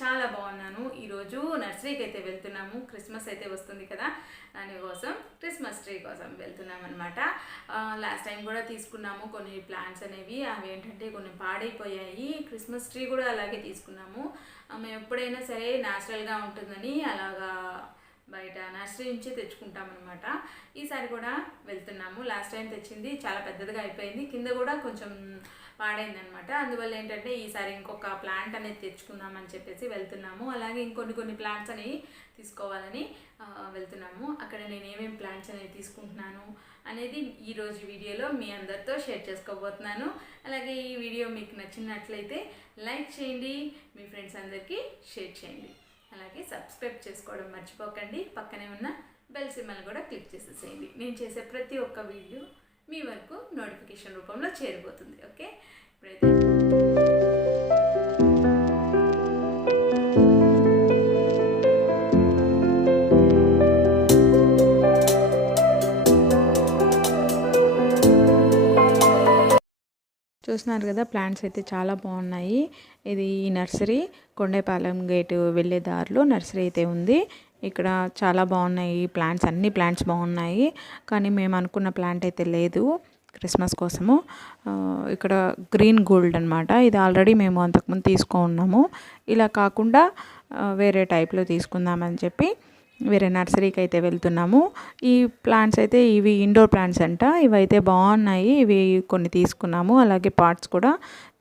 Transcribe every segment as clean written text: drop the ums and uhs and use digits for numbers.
చాలా బాగున్నాను. ఈరోజు నర్సరీకి అయితే వెళ్తున్నాము. క్రిస్మస్ అయితే వస్తుంది కదా, దానికోసం క్రిస్మస్ ట్రీ కోసం వెళ్తున్నాం అనమాట. లాస్ట్ టైం కూడా తీసుకున్నాము కొన్ని ప్లాంట్స్ అనేవి. అవి ఏంటంటే కొన్ని పాడైపోయాయి. క్రిస్మస్ ట్రీ కూడా అలాగే తీసుకున్నాము. మేము ఎప్పుడైనా సరే న్యాచురల్గా ఉంటుందని అలాగా బయట నర్సరీ నుంచి తెచ్చుకుంటాం అనమాట. ఈసారి కూడా వెళ్తున్నాము. లాస్ట్ టైం తెచ్చింది చాలా పెద్దదిగా అయిపోయింది, కింద కూడా కొంచెం పాడైంది అనమాట. అందువల్ల ఏంటంటే ఈసారి ఇంకొక ప్లాంట్ అనేది తెచ్చుకుందామని చెప్పేసి వెళ్తున్నాము. అలాగే ఇంకొన్ని ప్లాంట్స్ అనేవి తీసుకోవాలని వెళ్తున్నాము. అక్కడ నేను ఏమేమి ప్లాంట్స్ అనేవి తీసుకుంటున్నాను అనేది ఈరోజు వీడియోలో మీ అందరితో షేర్ చేసుకోబోతున్నాను. అలాగే ఈ వీడియో మీకు నచ్చినట్లయితే లైక్ చేయండి, మీ ఫ్రెండ్స్ అందరికీ షేర్ చేయండి. అలాగే సబ్స్క్రైబ్ చేసుకోవడం మర్చిపోకండి. పక్కనే ఉన్న బెల్ సింబల్ కూడా క్లిక్ చేసేసేయండి. నేను చేసే ప్రతి ఒక్క వీడియో మీ వరకు నోటిఫికేషన్ రూపంలో చేరిపోతుంది. ఓకే, ఇప్పుడైతే చూస్తున్నారు కదా, ప్లాంట్స్ అయితే చాలా బాగున్నాయి. ఇది ఈ నర్సరీ కొండేపాలెం గేటు వెళ్ళే దారిలో నర్సరీ అయితే ఉంది. ఇక్కడ చాలా బాగున్నాయి ప్లాంట్స్, అన్ని ప్లాంట్స్ బాగున్నాయి. కానీ మేము అనుకున్న ప్లాంట్ అయితే లేదు క్రిస్మస్ కోసము. ఇక్కడ గ్రీన్ గోల్డ్ అనమాట. ఇది ఆల్రెడీ మేము అంతకుముందు తీసుకున్నాము. ఇలా కాకుండా వేరే టైప్లో తీసుకుందామని చెప్పి వేరే నర్సరీకి అయితే వెళ్తున్నాము. ఈ ప్లాంట్స్ అయితే ఇవి ఇండోర్ ప్లాంట్స్ అంట. ఇవైతే బాగున్నాయి. ఇవి కొన్ని తీసుకున్నాము. అలాగే పాట్స్ కూడా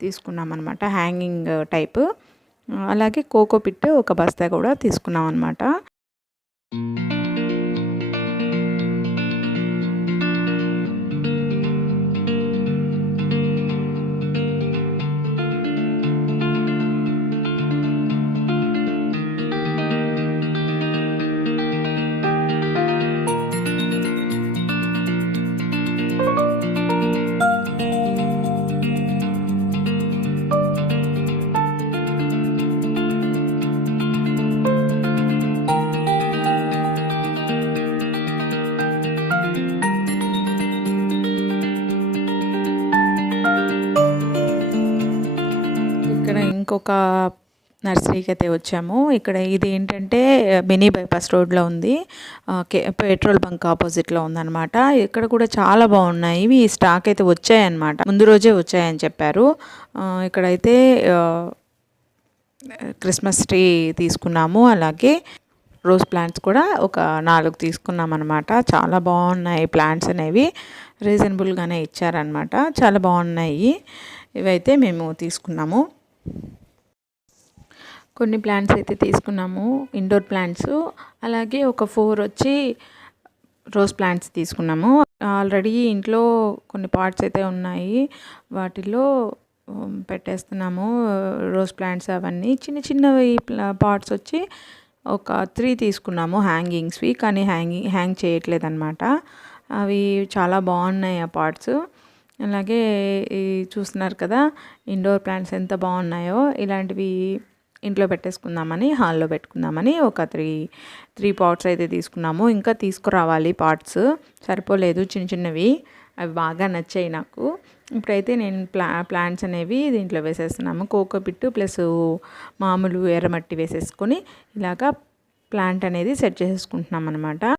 తీసుకున్నాం అనమాట, హ్యాంగింగ్ టైప్. అలాగే కోకో పిట్ ఒక బస్తా కూడా తీసుకున్నాం అనమాట. ఇంకొక నర్సరీకి అయితే వచ్చాము. ఇక్కడ ఇది ఏంటంటే మినీ బైపాస్ రోడ్లో ఉంది. పెట్రోల్ బంక్ ఆపోజిట్లో ఉందన్నమాట. ఇక్కడ కూడా చాలా బాగున్నాయి. ఇవి స్టాక్ అయితే వచ్చాయన్నమాట, ముందు రోజే వచ్చాయని చెప్పారు. ఇక్కడైతే క్రిస్మస్ ట్రీ తీసుకున్నాము. అలాగే రోజ్ ప్లాంట్స్ కూడా ఒక 4 తీసుకున్నాం అనమాట. చాలా బాగున్నాయి ప్లాంట్స్ అనేవి, రీజనబుల్గానే ఇచ్చారనమాట. చాలా బాగున్నాయి. ఇవైతే మేము తీసుకున్నాము. కొన్ని ప్లాంట్స్ అయితే తీసుకున్నాము, ఇండోర్ ప్లాంట్స్. అలాగే ఒక 4 వచ్చి రోజ్ ప్లాంట్స్ తీసుకున్నాము. ఆల్రెడీ ఇంట్లో కొన్ని పాట్స్ అయితే ఉన్నాయి, వాటిలో పెట్టేస్తున్నాము రోజ్ ప్లాంట్స్. అవన్నీ చిన్న చిన్నవి పాట్స్ వచ్చి ఒక 3 తీసుకున్నాము హ్యాంగింగ్స్వి. కానీ హ్యాంగ్ చేయట్లేదు అనమాట. అవి చాలా బాగున్నాయి ఆ పాట్స్. అలాగే చూస్తున్నారు కదా ఇండోర్ ప్లాంట్స్ ఎంత బాగున్నాయో. ఇలాంటివి ఇంట్లో పెట్టేసుకుందామని, హాల్లో పెట్టుకుందామని ఒక 3 పాట్స్ అయితే తీసుకున్నాము. ఇంకా తీసుకురావాలి పాట్స్, సరిపోలేదు చిన్న చిన్నవి. అవి బాగా నచ్చాయి నాకు. ఇప్పుడైతే నేను ప్లాంట్స్ అనేవి దీంట్లో వేసేస్తున్నాము. కోకో పిట్టు ప్లస్ మామూలు ఎర్రమట్టి వేసేసుకొని ఇలాగా ప్లాంట్ అనేది సెట్ చేసేసుకుంటున్నాం అనమాట.